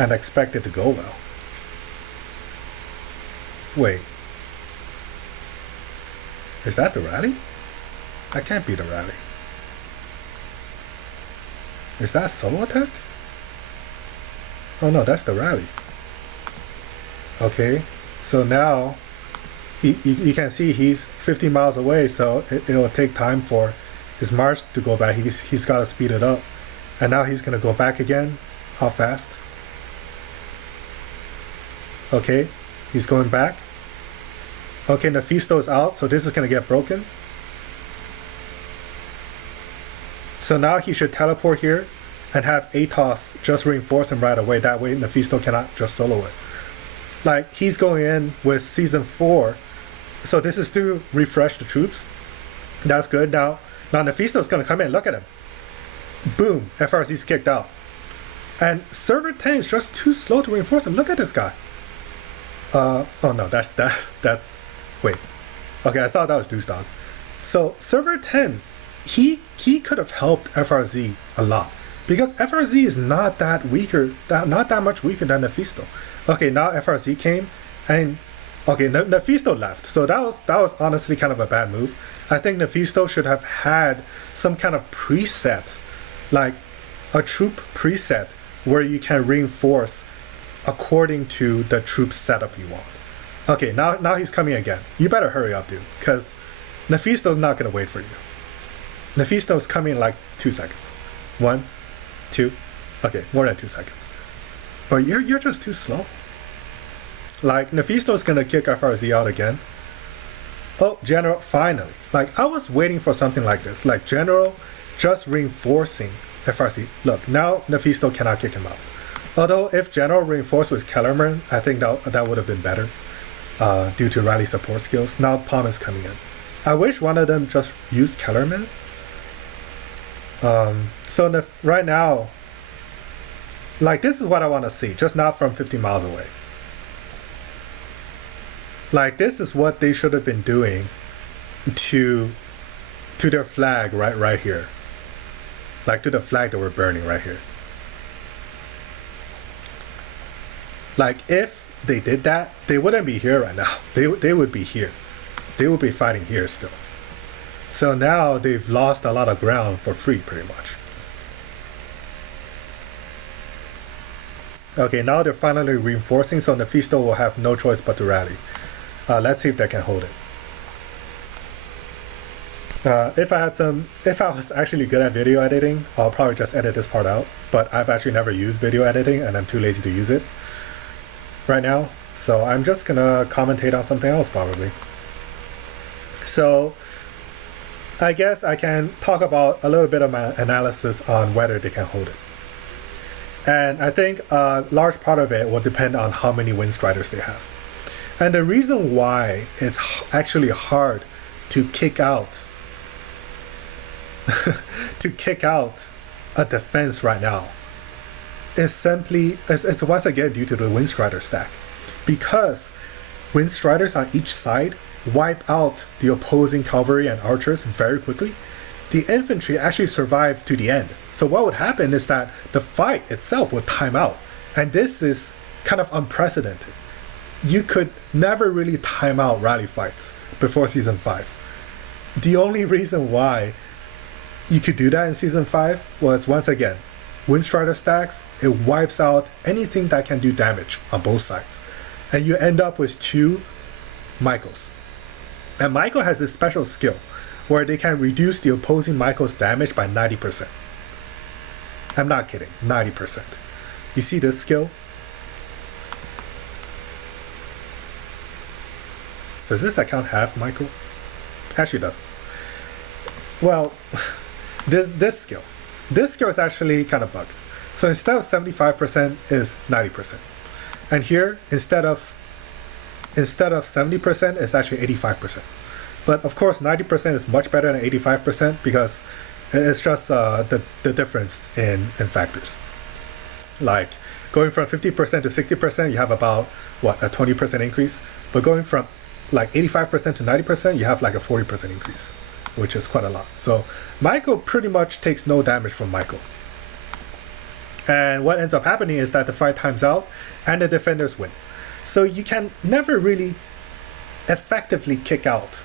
and expect it to go well. Wait. Is that the rally? That can't be the rally. Is that solo attack? Oh no, that's the rally. Okay, so now you can see he's 50 miles away, so it'll take time for his march to go back. He's got to speed it up. And now he's going to go back again. How fast? Okay, he's going back. Okay, Nephisto is out, so this is going to get broken. So now he should teleport here and have Atos just reinforce him right away. That way Nephisto cannot just solo it. Like, he's going in with Season 4. So this is to refresh the troops. That's good. Now Nephisto's going to come in. Look at him. Boom. FRZ's kicked out. And Server 10 is just too slow to reinforce him. Look at this guy. Oh no, that's wait. Okay, I thought that was Deuce Dog. So Server 10, he could have helped FRZ a lot. Because FRZ is not that much weaker than Nephisto. Okay, now FRZ came and okay, Nephisto left. So that was honestly kind of a bad move. I think Nephisto should have had some kind of preset, like a troop preset where you can reinforce according to the troop setup you want. Okay, now he's coming again. You better hurry up, dude, because Nephisto's not gonna wait for you. Nephisto's coming in like 2 seconds. 1, 2, okay, more than 2 seconds. But you're just too slow. Like, Nephisto's gonna kick FRZ out again. Oh, General, finally. Like, I was waiting for something like this. Like, General just reinforcing FRZ. Look, now Nephisto cannot kick him out. Although, if General reinforced with Kellerman, I think that would have been better due to rally support skills. Now Palm is coming in. I wish one of them just used Kellerman. So right now, like, this is what I want to see, just not from 50 miles away. Like, this is what they should have been doing to their flag right here. Like, to the flag that we're burning right here. Like, if they did that, they wouldn't be here right now. They would be here. They would be fighting here still. So now they've lost a lot of ground for free, pretty much. Okay, now they're finally reinforcing, so Nephisto will have no choice but to rally. Let's see if they can hold it. If I was actually good at video editing, I'll probably just edit this part out. But I've actually never used video editing, and I'm too lazy to use it right now. So I'm just gonna commentate on something else probably. So I guess I can talk about a little bit of my analysis on whether they can hold it. And I think a large part of it will depend on how many Wind Striders they have. And the reason why it's actually hard to kick out a defense right now is simply, it's once again due to the Wind Strider stack. Because Wind Striders on each side wipe out the opposing cavalry and archers very quickly, the infantry actually survive to the end. So what would happen is that the fight itself would time out. And this is kind of unprecedented. You could never really time out rally fights before Season 5. The only reason why you could do that in Season 5 was, once again, Wind Strider stacks, it wipes out anything that can do damage on both sides. And you end up with 2 Michaels. And Michael has this special skill where they can reduce the opposing Michael's damage by 90%. I'm not kidding, 90%. You see this skill? Does this account have Michael? Actually doesn't. Well, this skill is actually kind of bugged. So instead of 75% is 90%. And here, instead of 70%, it's actually 85%. But of course, 90% is much better than 85% because it's just the difference in factors. Like, going from 50% to 60%, you have about, what, a 20% increase? But going from like 85% to 90%, you have like a 40% increase, which is quite a lot. So Michael pretty much takes no damage from Michael. And what ends up happening is that the fight times out and the defenders win. So you can never really effectively kick out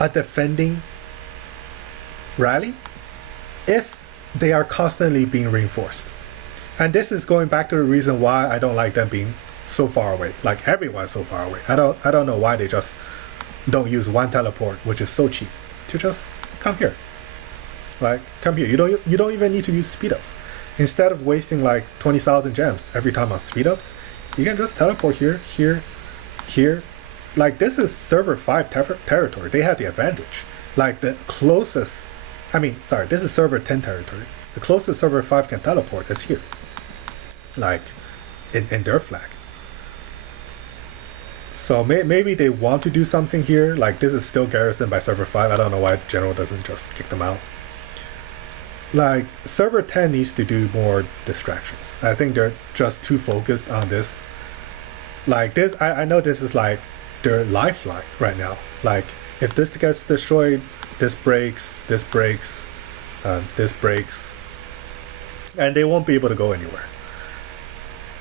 a defending rally if they are constantly being reinforced. And this is going back to the reason why I don't like them being so far away. Like everyone's so far away. I don't know why they just don't use one teleport, which is so cheap, to just come here. Like come here. You don't even need to use speed ups. Instead of wasting like 20,000 gems every time on speed ups, you can just teleport here, here, here. Like this is server 5 territory. They have the advantage. Like the closest, this is server 10 territory. The closest server 5 can teleport is here. Like in their flag. So maybe they want to do something here. Like this is still garrisoned by server 5. I don't know why General doesn't just kick them out. Like server 10 needs to do more distractions. I think they're just too focused on this. Like this, I know this is like their lifeline right now. Like if this gets destroyed, this breaks, this breaks, this breaks, and they won't be able to go anywhere.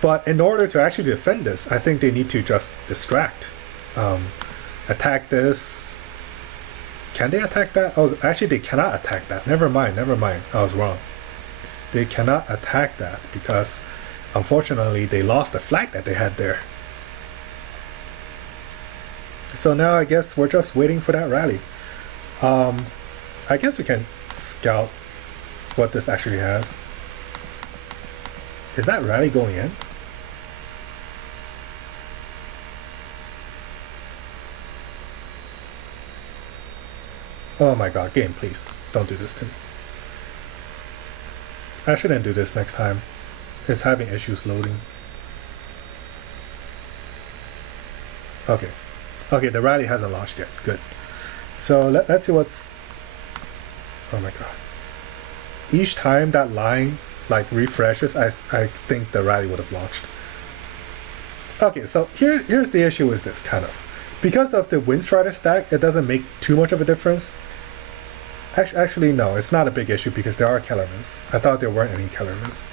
But in order to actually defend this, I think they need to just distract, attack this. Can they attack that? Oh, actually they cannot attack that. Never mind. I was wrong. They cannot attack that because unfortunately they lost the flag that they had there. So now I guess we're just waiting for that rally. I guess we can scout what this actually has. Is that rally going in? Oh my god, game, please. Don't do this to me. I shouldn't do this next time. It's having issues loading. Okay. Okay, the rally hasn't launched yet. Good. So let's see what's... Oh my god. Each time that line like refreshes, I think the rally would have launched. Okay, so here's the issue with this, kind of. Because of the Windstrider stack, it doesn't make too much of a difference. Actually, no, it's not a big issue because there are Kellermans. I thought there weren't any Kellermans.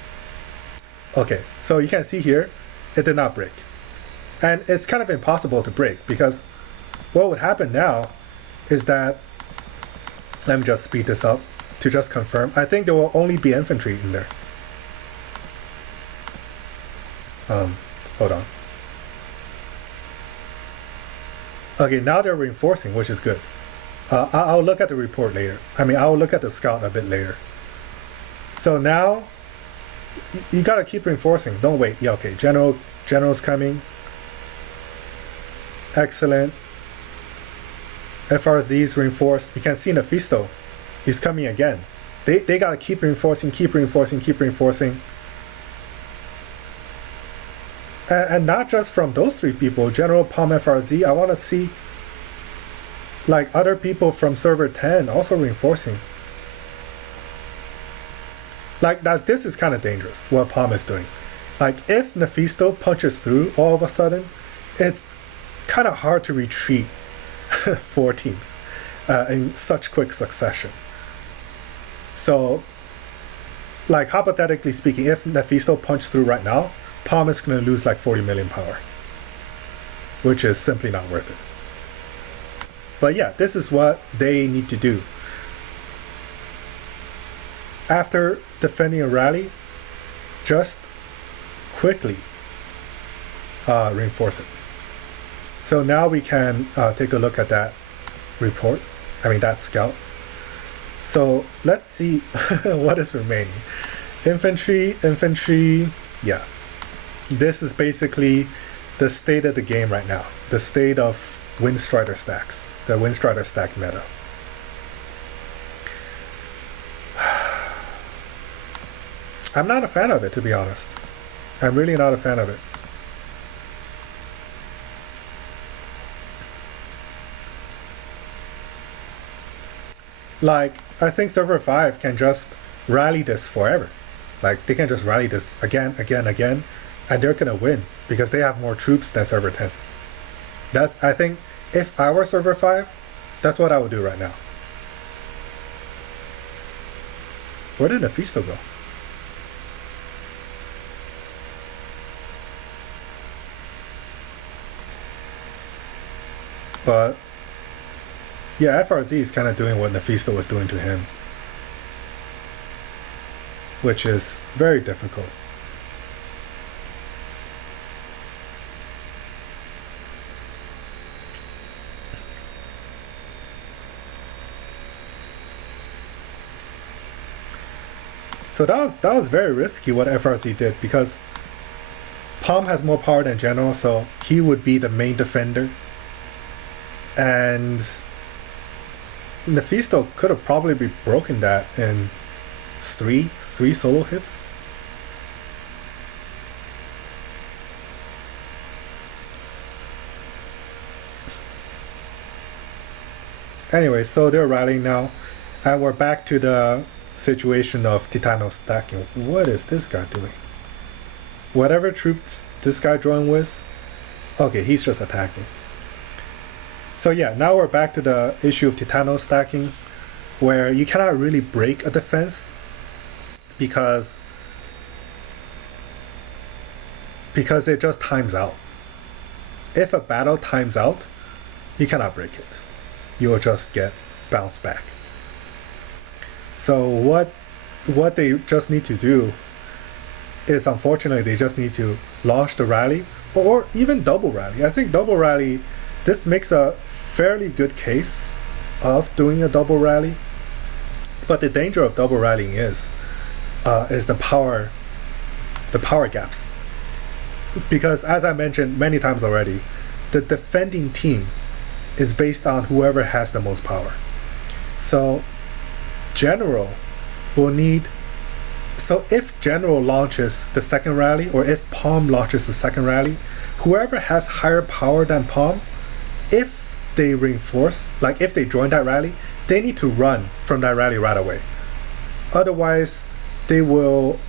Okay, so you can see here, it did not break. And it's kind of impossible to break because what would happen now is that, let me just speed this up to just confirm. I think there will only be infantry in there. Hold on. Okay, now they're reinforcing, which is good. I'll look at the report later. I'll look at the scout a bit later. So now, you gotta keep reinforcing. Don't wait. Yeah, okay. General's coming. Excellent. FRZ's reinforced. You can see Nefisto. He's coming again. They gotta keep reinforcing. And not just from those three people. General, Palm, FRZ. I want to see like other people from server 10 also reinforcing. Like that, this is kind of dangerous what Palm is doing. Like if Nefisto punches through all of a sudden, it's kind of hard to retreat 4 teams in such quick succession. So like hypothetically speaking, if Nefisto punched through right now, Palm is going to lose like 40 million power, which is simply not worth it. But yeah, this is what they need to do. After defending a rally, just quickly reinforce it. So now we can take a look at that report, that scout. So let's see what is remaining. Infantry, yeah. This is basically the state of the game right now. The state of Windstrider stacks, the Windstrider stack meta. I'm not a fan of it, to be honest. I'm really not a fan of it. Like, I think server 5 can just rally this forever. Like, they can just rally this again, and they're gonna win because they have more troops than server 10. I think if I were server 5, that's what I would do right now. Where did Nefisto go? But yeah, FRZ is kind of doing what Nefisto was doing to him, which is very difficult. So that was very risky what FRZ did, because Palm has more power than General, so he would be the main defender. And Nefisto could have probably broken that in three solo hits. Anyway, so they're rallying now, and we're back to the situation of Titano stacking. What is this guy doing? Whatever troops this guy joined with, okay, he's just attacking. So yeah, now we're back to the issue of Titano stacking, where you cannot really break a defense because it just times out. If a battle times out, you cannot break it. You'll just get bounced back. So what they just need to do is, unfortunately, they just need to launch the rally, or even double rally. I think double rally, this makes a fairly good case of doing a double rally. But the danger of double rallying is the power gaps. Because as I mentioned many times already, the defending team is based on whoever has the most power. So General will need, so if General launches the second rally, or if Palm launches the second rally, whoever has higher power than Palm, if they reinforce, like if they join that rally, they need to run from that rally right away. Otherwise, they will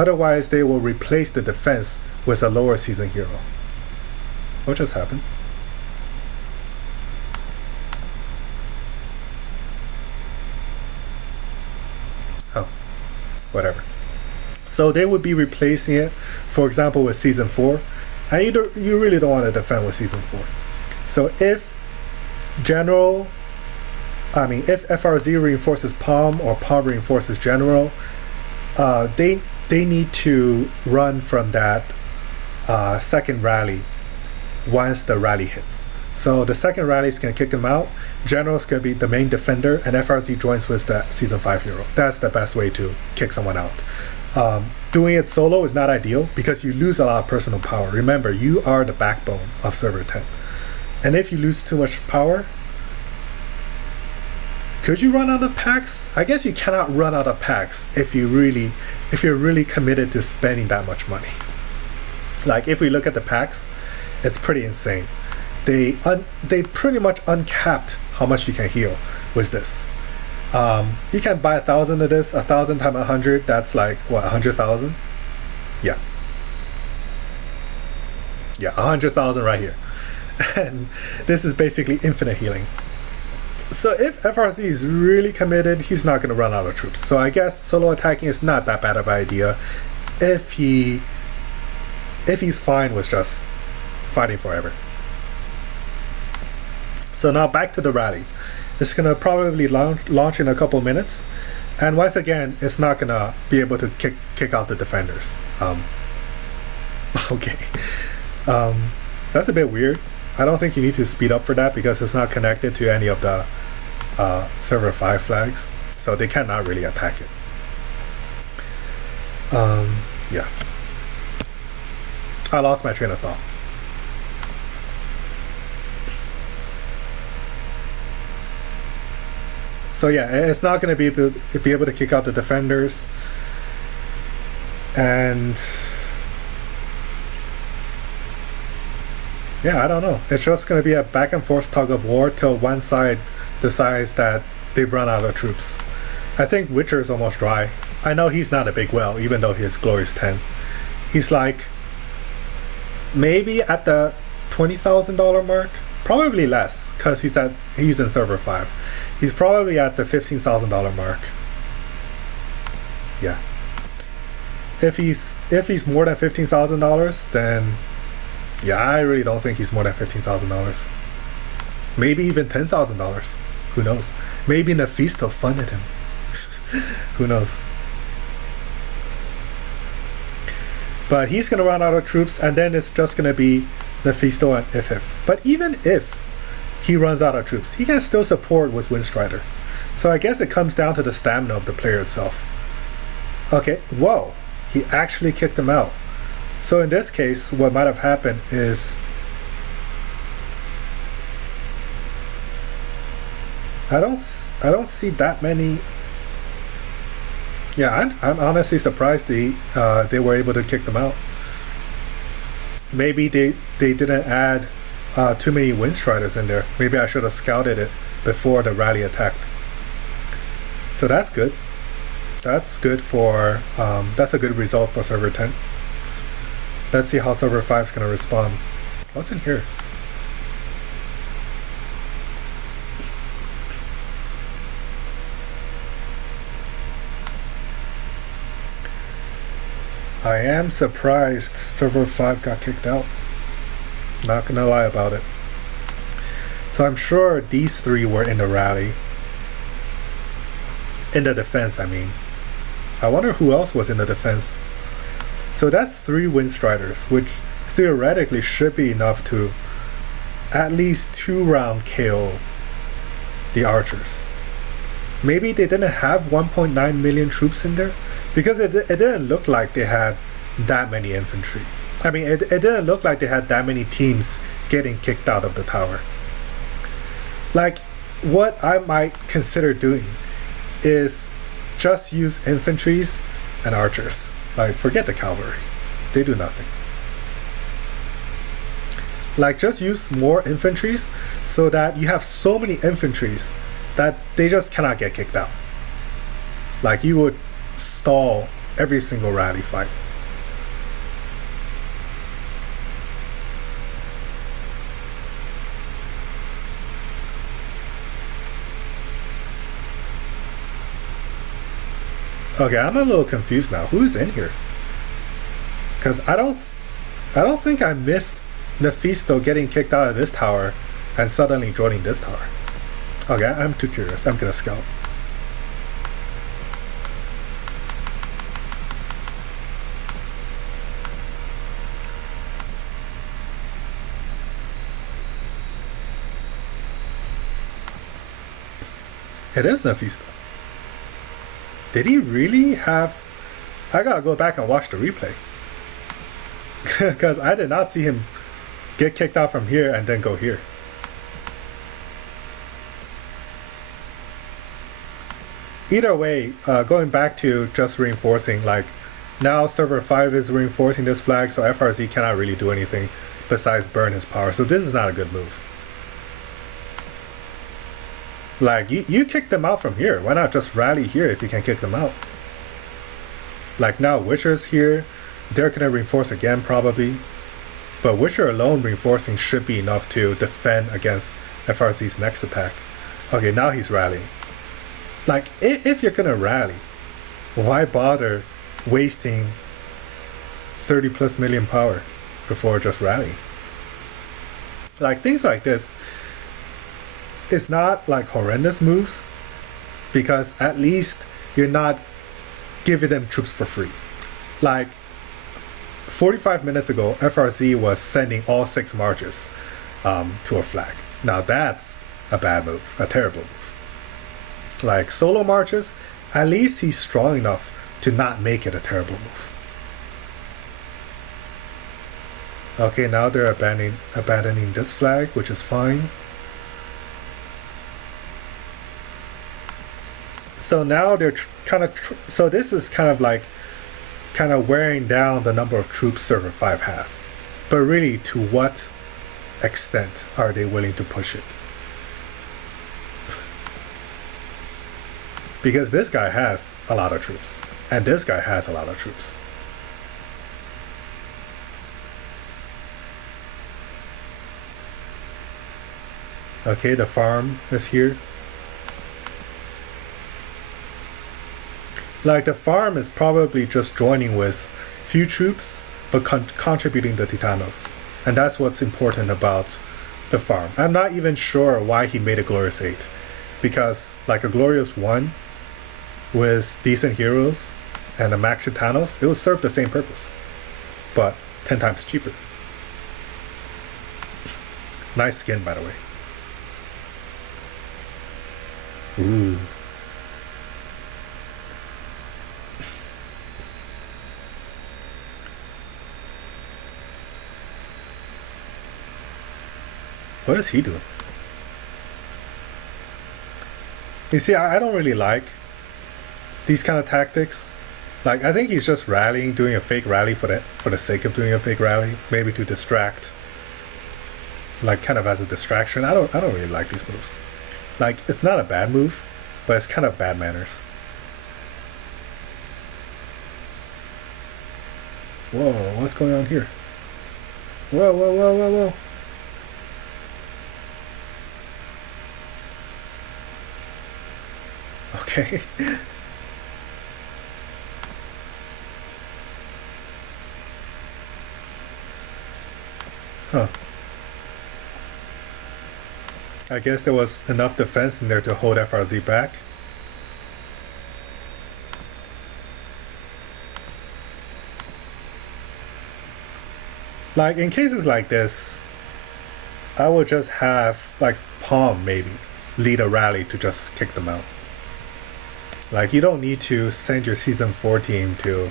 replace the defense with a lower season hero. What just happened? Oh, whatever. So they would be replacing it, for example, with season 4, and you really don't want to defend with season 4. So if FRZ reinforces Palm, or Palm reinforces General, they need to run from that second rally once the rally hits. So the second rally is going to kick them out. General's going to be the main defender, and FRZ joins with the season 5 hero. That's the best way to kick someone out. Doing it solo is not ideal because you lose a lot of personal power. Remember, you are the backbone of server 10. And if you lose too much power, could you run out of packs? I guess you cannot run out of packs if you're really committed to spending that much money. Like if we look at the packs, it's pretty insane. They pretty much uncapped how much you can heal with this. You can buy 1,000 of this, 1,000 times 100. That's like what, 100,000? Yeah, 100,000 right here. And this is basically infinite healing. So if FRZ is really committed, he's not going to run out of troops. So I guess solo attacking is not that bad of an idea if he's fine with just fighting forever. So now back to the rally. It's going to probably launch in a couple minutes. And once again, it's not going to be able to kick out the defenders. Okay. That's a bit weird. I don't think you need to speed up for that because it's not connected to any of the server 5 flags. So they cannot really attack it. Yeah. I lost my train of thought. So yeah, it's not going to be able to kick out the defenders. And yeah, I don't know. It's just going to be a back and forth tug of war till one side decides that they've run out of troops. I think Witcher is almost dry. I know he's not a big whale, even though his glory is 10. He's like maybe at the $20,000 mark, probably less because he's in server 5. He's probably at the $15,000 mark. Yeah. If he's more than $15,000, then yeah, I really don't think he's more than $15,000. Maybe even $10,000. Who knows? Maybe Nefisto funded him. Who knows? But he's gonna run out of troops, and then it's just gonna be Nefisto and If. But even if he runs out of troops, he can still support with Windstrider. So I guess it comes down to the stamina of the player itself. Okay, whoa, he actually kicked him out. So in this case, what might have happened is I don't see that many. Yeah, I'm honestly surprised they were able to kick them out. Maybe they didn't add too many Windstriders in there. Maybe I should have scouted it before the rally attacked. So that's good. That's good for that's a good result for server 10. Let's see how server 5 is gonna respond. What's in here? I am surprised server 5 got kicked out. Not gonna lie about it. So I'm sure these three were in the rally. In the defense, I mean. I wonder who else was in the defense. So that's 3 Windstriders, which theoretically should be enough to at least 2-round KO the archers. Maybe they didn't have 1.9 million troops in there, because it didn't look like they had that many infantry. I mean, it didn't look like they had that many teams getting kicked out of the tower. Like, what I might consider doing is just use infantries and archers. Like, forget the cavalry. They do nothing. Like, just use more infantries so that you have so many infantries that they just cannot get kicked out. Like, you would stall every single rally fight. Okay, I'm a little confused now. Who is in here? Because I don't think I missed Nefisto getting kicked out of this tower and suddenly joining this tower. Okay, I'm too curious. I'm gonna scout. It is Nefisto. Did he really have... I gotta go back and watch the replay. Because I did not see him get kicked out from here and then go here. Either way, going back to just reinforcing, like, now server 5 is reinforcing this flag, so FRZ cannot really do anything besides burn his power. So this is not a good move. Like, you kick them out from here. Why not just rally here if you can kick them out? Like, now Witcher's here. They're gonna reinforce again, probably. But Witcher alone reinforcing should be enough to defend against FRZ's next attack. Okay, now he's rallying. Like, if you're gonna rally, why bother wasting 30 plus million power before just rallying? Like, things like this, it's not like horrendous moves, because at least you're not giving them troops for free. Like, 45 minutes ago, FRZ was sending all 6 marches to a flag. Now that's a bad move, a terrible move. Like, solo marches, at least he's strong enough to not make it a terrible move. Okay, now they're abandoning this flag, which is fine. So now they're so this is kind of wearing down the number of troops server 5 has. But really, to what extent are they willing to push it? Because this guy has a lot of troops, and this guy has a lot of troops. Okay, the farm is here. Like, the farm is probably just joining with few troops, but contributing to Titanos. And that's what's important about the farm. I'm not even sure why he made a Glorious 8. Because, like, a Glorious 1 with decent heroes and a Maxi Thanos, it would serve the same purpose. But 10 times cheaper. Nice skin, by the way. Ooh. What is he doing? You see, I don't really like these kind of tactics. Like, I think he's just rallying, doing a fake rally for the sake of doing a fake rally, maybe to distract. Like, kind of as a distraction. I don't really like these moves. Like, it's not a bad move, but it's kind of bad manners. Whoa, what's going on here? Whoa, whoa, whoa, whoa, whoa. Okay. Huh. I guess there was enough defense in there to hold FRZ back. Like, in cases like this, I would just have, like, Palm maybe lead a rally to just kick them out. Like, you don't need to send your Season 4 team to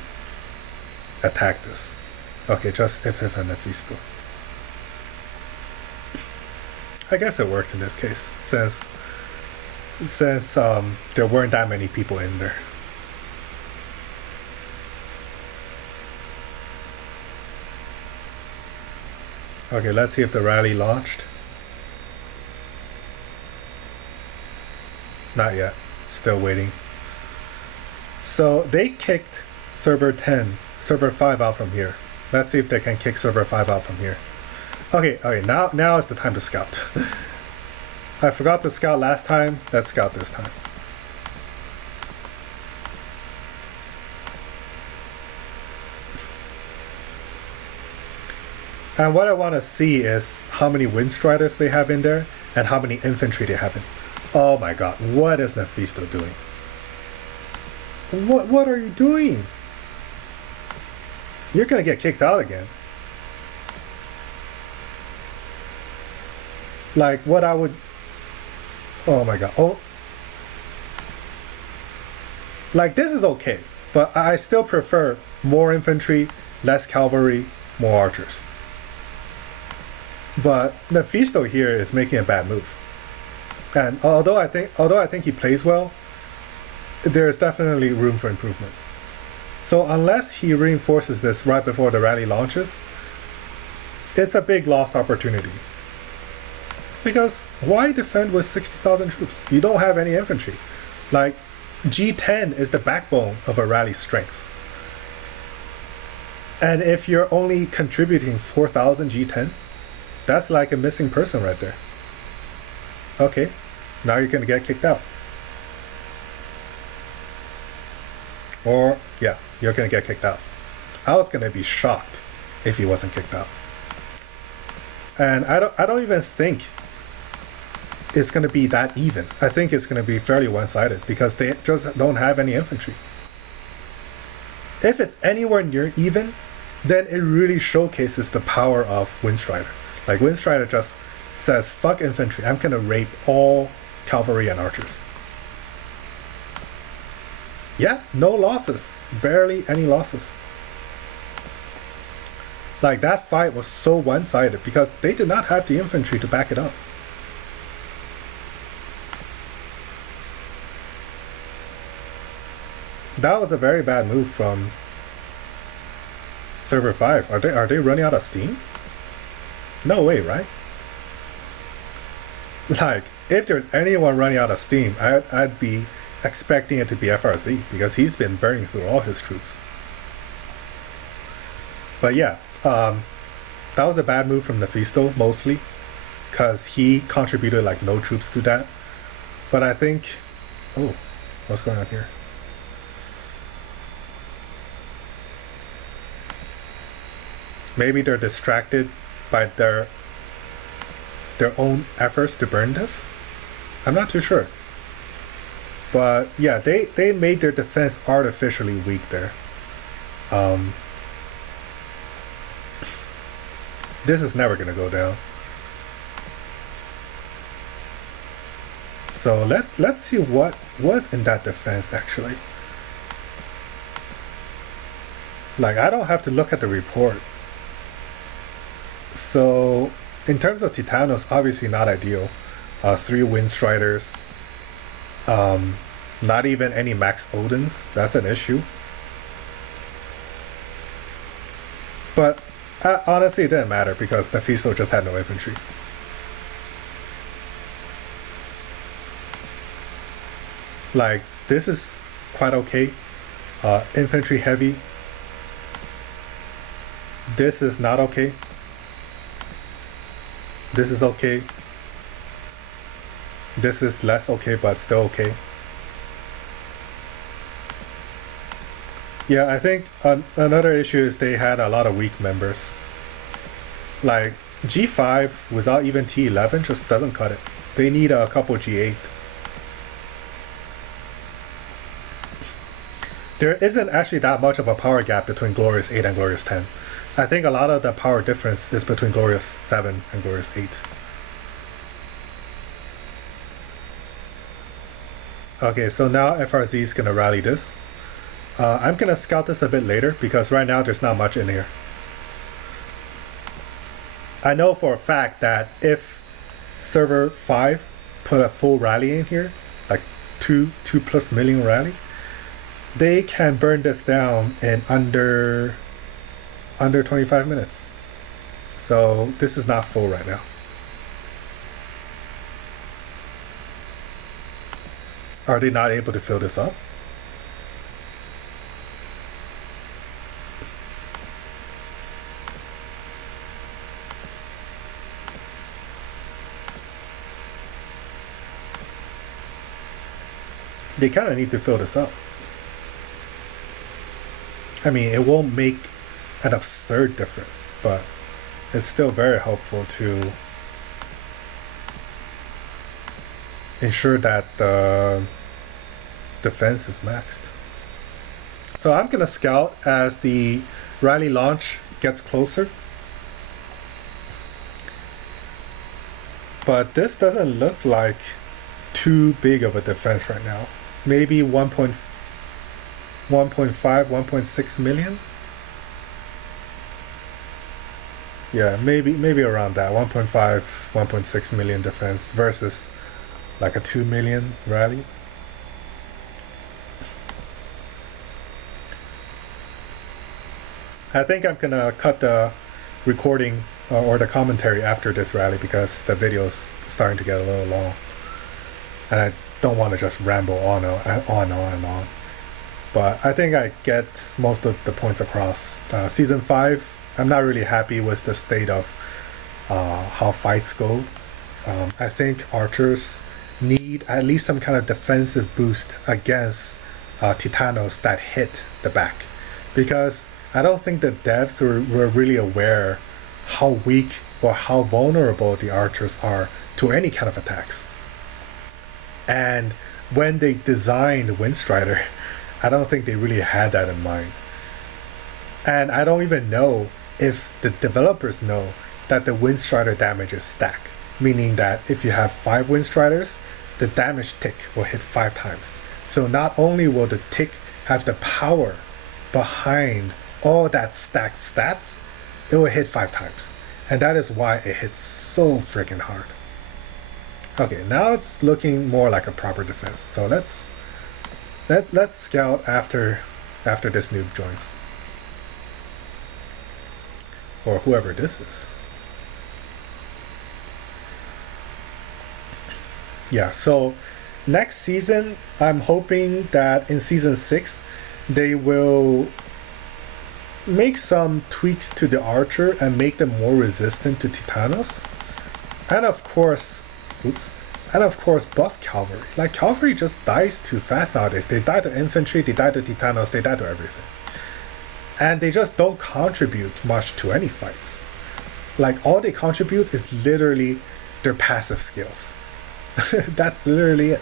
attack this. Okay, just FF and Mephisto. I guess it works in this case, since there weren't that many people in there. Okay, let's see if the rally launched. Not yet. Still waiting. So they kicked server 5 out from here. Let's see if they can kick server 5 out from here. Okay, now is the time to scout. I forgot to scout last time. Let's scout this time. And what I want to see is how many Windstriders they have in there and how many infantry they have in. Oh my god, what is Mephisto doing? What are you doing? You're gonna get kicked out again. Like, what I would... Oh my god. Oh. Like, this is okay, but I still prefer more infantry, less cavalry, more archers. But Mephisto here is making a bad move. And although I think he plays well, there is definitely room for improvement. So unless he reinforces this right before the rally launches, it's a big lost opportunity. Because why defend with 60,000 troops? You don't have any infantry. Like, G10 is the backbone of a rally's strengths. And if you're only contributing 4,000 G10, that's like a missing person right there. Okay, now you're gonna get kicked out. Or, yeah, you're gonna get kicked out. I was gonna be shocked if he wasn't kicked out. And I don't even think it's gonna be that even. I think it's gonna be fairly one-sided because they just don't have any infantry. If it's anywhere near even, then it really showcases the power of Windstrider. Like, Windstrider just says, fuck infantry, I'm gonna rape all cavalry and archers. Yeah, no losses. Barely any losses. Like, that fight was so one-sided because they did not have the infantry to back it up. That was a very bad move from server 5. Are they running out of steam? No way, right? Like, if there's anyone running out of steam, I'd be expecting it to be FRZ because he's been burning through all his troops. But yeah, that was a bad move from Mephisto mostly because he contributed like no troops to that. But I think, oh, what's going on here? Maybe they're distracted by their their own efforts to burn this? I'm not too sure. But yeah, they made their defense artificially weak there. This is never gonna go down. So let's see what was in that defense actually. Like, I don't have to look at the report. So in terms of Titanos, obviously not ideal. 3 Windstriders. Not even any Max Odins. That's an issue. But honestly, it didn't matter because Nephisto just had no infantry. Like, this is quite okay. Infantry heavy. This is not okay. This is okay. This is less okay, but still okay. Yeah, I think another issue is they had a lot of weak members. Like, G5 without even T11 just doesn't cut it. They need a couple G8. There isn't actually that much of a power gap between Glorious 8 and Glorious 10. I think a lot of the power difference is between Glorious 7 and Glorious 8. Okay, so now FRZ is going to rally this. I'm going to scout this a bit later because right now there's not much in here. I know for a fact that if server 5 put a full rally in here, like 2+ million rally, they can burn this down in under 25 minutes. So this is not full right now. Are they not able to fill this up? They kind of need to fill this up. I mean, it won't make an absurd difference, but it's still very helpful to ensure that the defense is maxed. So I'm gonna scout as the rally launch gets closer. But this doesn't look like too big of a defense right now. Maybe 1.5, 1.6 million? Yeah, maybe around that. 1.5, 1.6 million defense versus like a 2 million rally. I think I'm gonna cut the recording or the commentary after this rally because the video's starting to get a little long. And I don't want to just ramble on and on. But I think I get most of the points across. Season 5, I'm not really happy with the state of how fights go. I think archers need at least some kind of defensive boost against Titanos that hit the back. Because I don't think the devs were really aware how weak or how vulnerable the archers are to any kind of attacks. And when they designed Windstrider, I don't think they really had that in mind. And I don't even know if the developers know that the Windstrider damage is stacked, meaning that if you have 5 Windstriders, the damage tick will hit 5 times. So not only will the tick have the power behind all that stacked stats, it will hit 5 times. And that is why it hits so freaking hard. Okay, now it's looking more like a proper defense. So let's scout after this noob joins. Or whoever this is. Yeah, so next season, I'm hoping that in season 6, they will make some tweaks to the archer and make them more resistant to Titanos. And of course, buff cavalry. Like, cavalry just dies too fast nowadays. They die to infantry, they die to Titanos, they die to everything. And they just don't contribute much to any fights. Like, all they contribute is literally their passive skills. That's literally it.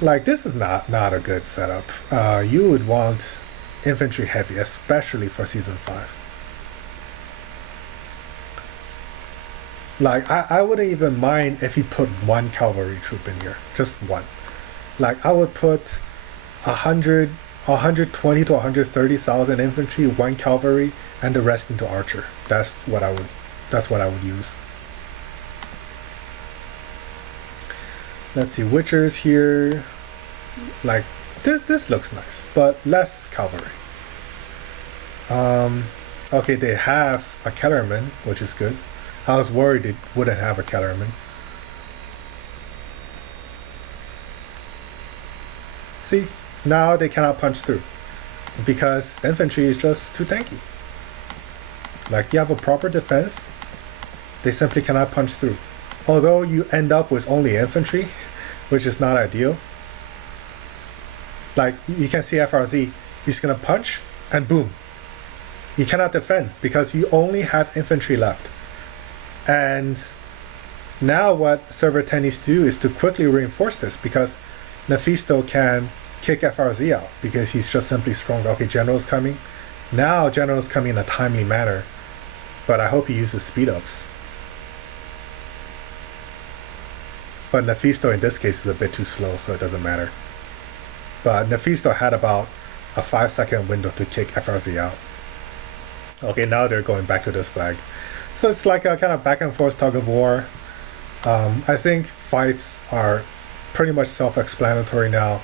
Like, this is not a good setup. You would want infantry heavy, especially for season 5. Like, I wouldn't even mind if he put one cavalry troop in here, just one. Like, I would put 120 to 130,000 infantry, one cavalry, and the rest into archer. That's what I would use. Let's see, Witchers here. Like, this looks nice, but less cavalry. Okay, they have a Kellerman, which is good. I was worried they wouldn't have a Kellerman. See, now they cannot punch through because infantry is just too tanky. Like, you have a proper defense, they simply cannot punch through. Although you end up with only infantry, which is not ideal. Like, you can see FRZ, he's gonna punch and boom. You cannot defend because you only have infantry left. And now what server 10 needs to do is to quickly reinforce this because Nephisto can kick FRZ out because he's just simply strong. Okay, General's coming. Now General's coming in a timely manner, but I hope he uses speed ups. But Nephisto in this case is a bit too slow, so it doesn't matter. But Nephisto had about a 5-second window to kick FRZ out. Okay, now they're going back to this flag. So it's like a kind of back and forth tug of war. I think fights are pretty much self-explanatory now.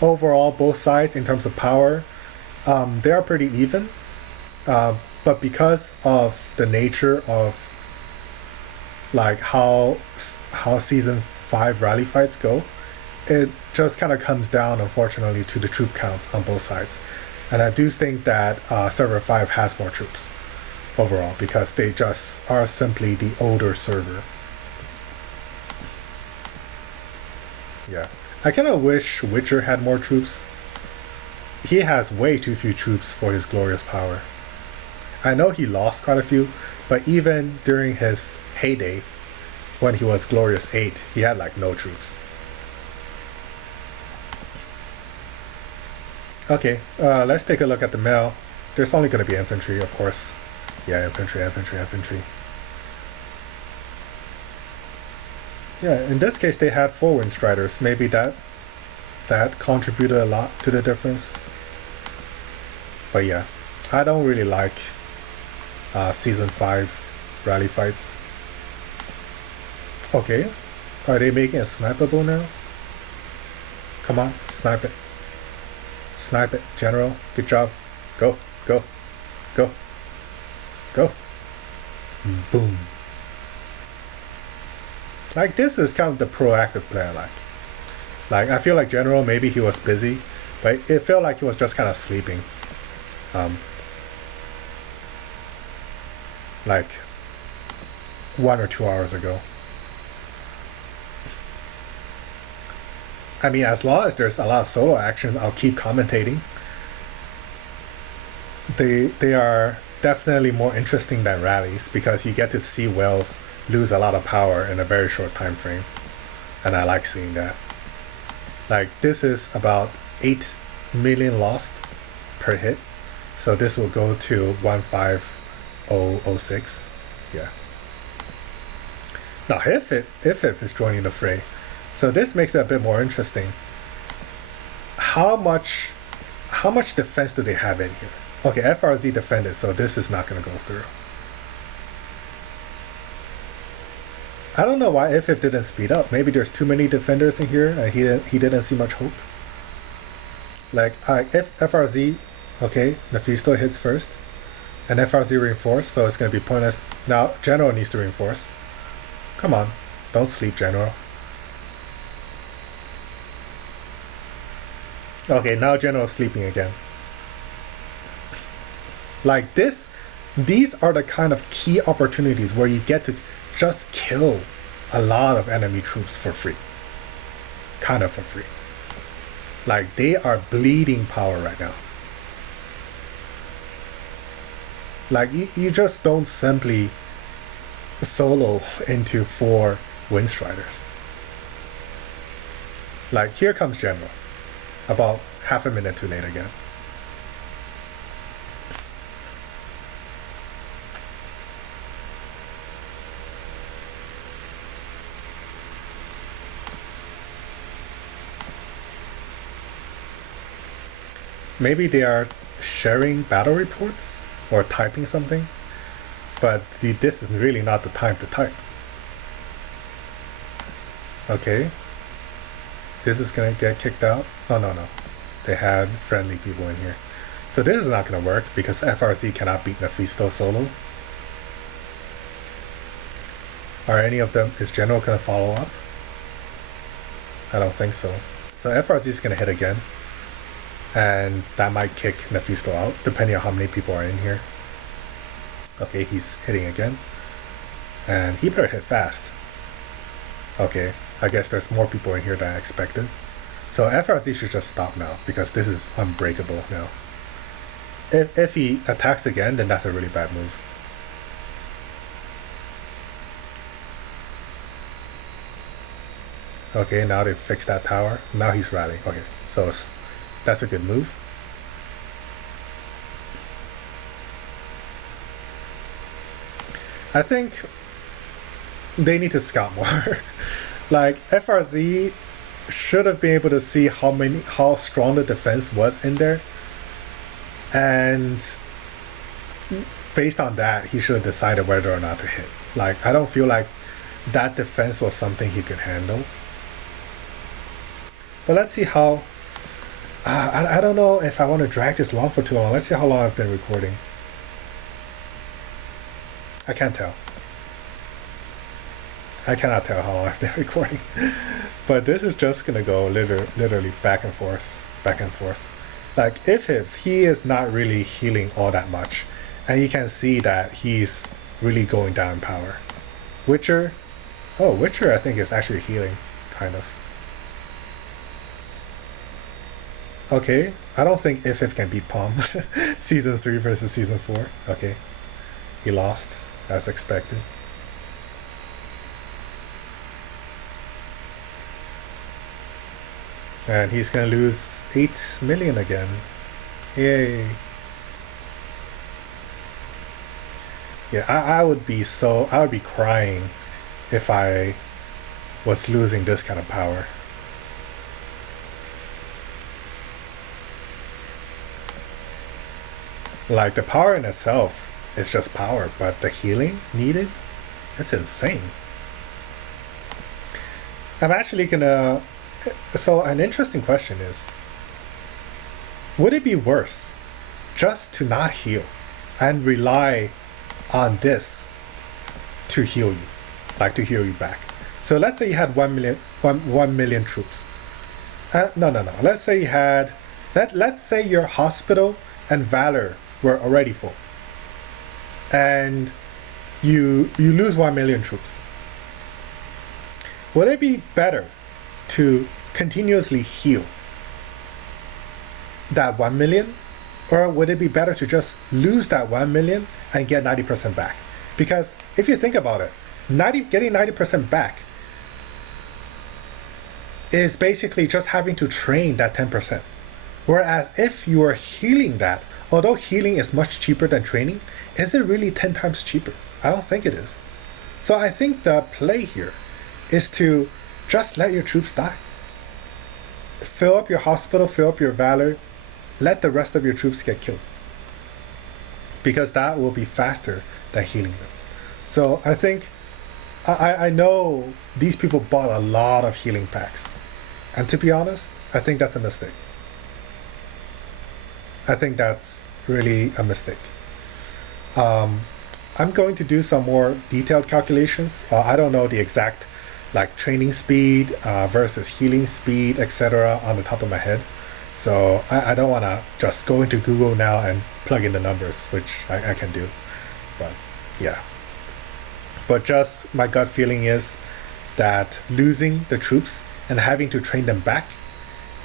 Overall, both sides in terms of power, they are pretty even. But because of the nature of like how season 5 rally fights go, it just kind of comes down, unfortunately, to the troop counts on both sides. And I do think that server 5 has more troops overall because they just are simply the older server. Yeah, I kind of wish Witcher had more troops. He has way too few troops for his glorious power. I know he lost quite a few, but even during his heyday, when he was Glorious 8, he had like no troops. Okay, let's take a look at the mail. There's only going to be infantry, of course. Yeah, infantry. Yeah, in this case they had 4 Wind Striders. Maybe that contributed a lot to the difference. But yeah, I don't really like season 5 rally fights. Okay, are they making a snipeable now? Come on, snipe it. Snipe it, General. Good job. Go. Boom. Like, this is kind of the proactive player I like. Like, I feel like General, maybe he was busy, but it felt like he was just kind of sleeping. Like 1 or 2 hours ago. I mean, as long as there's a lot of solo action, I'll keep commentating. They are definitely more interesting than rallies because you get to see Wells lose a lot of power in a very short time frame. And I like seeing that. Like, this is about 8 million lost per hit. So this will go to 15006. Yeah. Now Ifif is joining the fray. So this makes it a bit more interesting. How much defense do they have in here? Okay, FRZ defended, so this is not going to go through. I don't know why Ifif didn't speed up. Maybe there's too many defenders in here and he didn't see much hope. Like, if FRZ, okay, Nephisto hits first, and FRZ reinforced, so it's going to be pointless. Now General needs to reinforce. Come on, don't sleep, General. Okay, now General's sleeping again. Like this, these are the kind of key opportunities where you get to just kill a lot of enemy troops for free. Kind of for free. Like, they are bleeding power right now. Like, you just don't simply solo into 4 Windstriders. Like, here comes General. About half a minute too late again. Maybe they are sharing battle reports or typing something, but this is really not the time to type. Okay. This is gonna get kicked out. Oh, no. They had friendly people in here. So this is not gonna work because FRZ cannot beat Mephisto solo. Are any of them, is General gonna follow up? I don't think so. So FRZ is gonna hit again. And that might kick Mephisto out, depending on how many people are in here. Okay, he's hitting again. And he better hit fast. Okay, I guess there's more people in here than I expected. So FRZ should just stop now, because this is unbreakable now. If he attacks again, then that's a really bad move. Okay, now they've fixed that tower. Now he's rallying. Okay, so that's a good move. I think they need to scout more. Like, FRZ should have been able to see how strong the defense was in there, and based on that, he should have decided whether or not to hit. Like, I don't feel like that defense was something he could handle. But let's see how. I don't know if I want to drag this long for too long. Let's see how long I've been recording. I can't tell. I cannot tell how long I've been recording. But this is just gonna go literally back and forth. Like, if he is not really healing all that much, and you can see that he's really going down in power. Witcher I think is actually healing, kind of. Okay, I don't think If can beat Palm. Season 3 versus Season 4. Okay, he lost, as expected. And he's gonna lose 8 million again. Yay. Yeah, I would be crying if I was losing this kind of power. Like, the power in itself is just power, but the healing needed, it's insane. I'm actually gonna. So, an interesting question is, would it be worse just to not heal and rely on this to heal you, like to heal you back? So let's say you had 1 million troops. No. Let's say you had, let's say your hospital and Valor were already full, and you lose 1 million troops. Would it be better to continuously heal that 1 million, or would it be better to just lose that 1 million and get 90% back? Because if you think about it, getting 90% back is basically just having to train that 10%. Whereas if you are healing that, although healing is much cheaper than training, is it really 10 times cheaper? I don't think it is. So I think the play here is to just let your troops die. Fill up your hospital, fill up your Valor, let the rest of your troops get killed. Because that will be faster than healing them. So I think, I know these people bought a lot of healing packs. And to be honest, I think that's a mistake. I think that's really a mistake. I'm going to do some more detailed calculations. I don't know the exact training speed versus healing speed, etc. on the top of my head. So I don't want to just go into Google now and plug in the numbers, which I can do. But yeah. But just my gut feeling is that losing the troops and having to train them back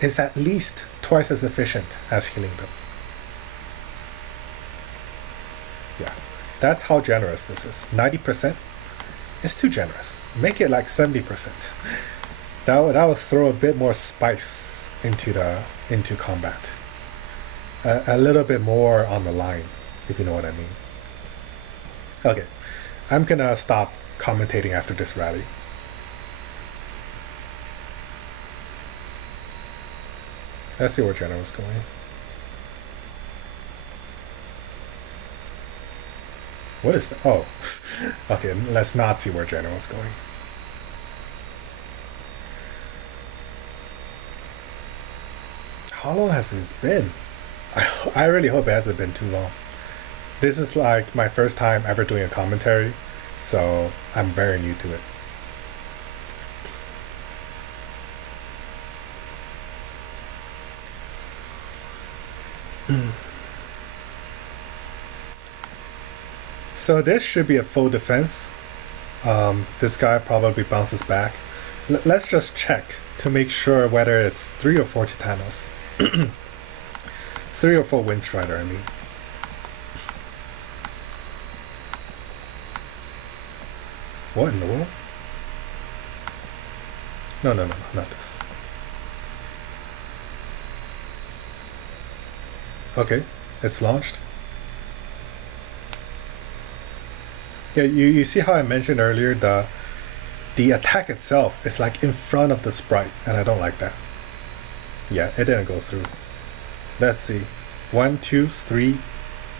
is at least twice as efficient as healing them. Yeah. That's how generous this is. 90%. It's too generous. Make it like 70%. That would throw a bit more spice into combat. A little bit more on the line, if you know what I mean. Okay, I'm gonna stop commentating after this rally. Let's see where General's going. What is that? Oh, okay, let's not see where General's going. How long has this been? I really hope it hasn't been too long. This is like my first time ever doing a commentary, so I'm very new to it. So this should be a full defense. This guy probably bounces back. Let's just check to make sure whether it's 3 or 4 Titanos. 3 or 4 Windstrider, I mean. What in the world? No, not this. Okay, it's launched. Yeah, you see how I mentioned earlier the attack itself is like in front of the sprite, and I don't like that. Yeah, it didn't go through. Let's see. 1, 2, 3,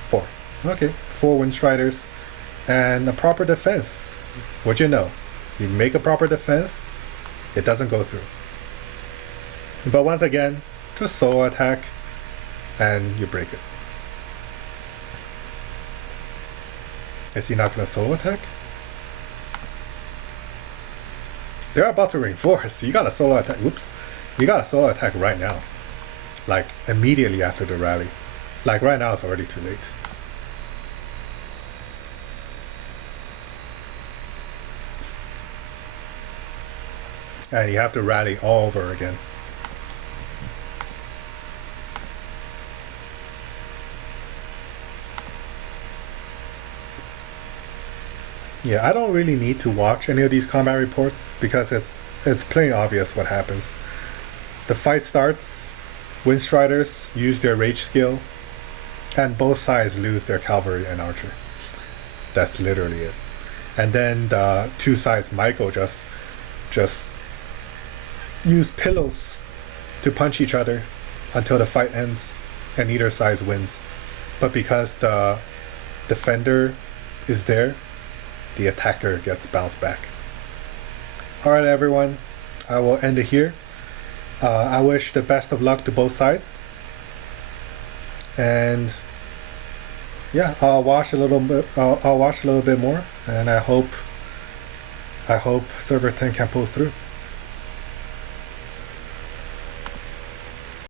4. Okay, 4 Windstriders and a proper defense. What'd you know? You make a proper defense, it doesn't go through. But once again, just solo attack and you break it. Is he not gonna solo attack? They're about to reinforce. You gotta solo attack. Oops. You gotta solo attack right now. Like immediately after the rally. Like right now it's already too late. And you have to rally all over again. Yeah, I don't really need to watch any of these combat reports because it's plain obvious what happens. The fight starts, Windstriders use their rage skill, and both sides lose their cavalry and archer. That's literally it. And then the two sides might go just use pillows to punch each other until the fight ends and neither side wins. But because the defender is there, the attacker gets bounced back. Alright everyone, I will end it here. I wish the best of luck to both sides. And yeah, I'll watch a little bit. I'll watch a little bit more, and I hope Server 10 can pull through.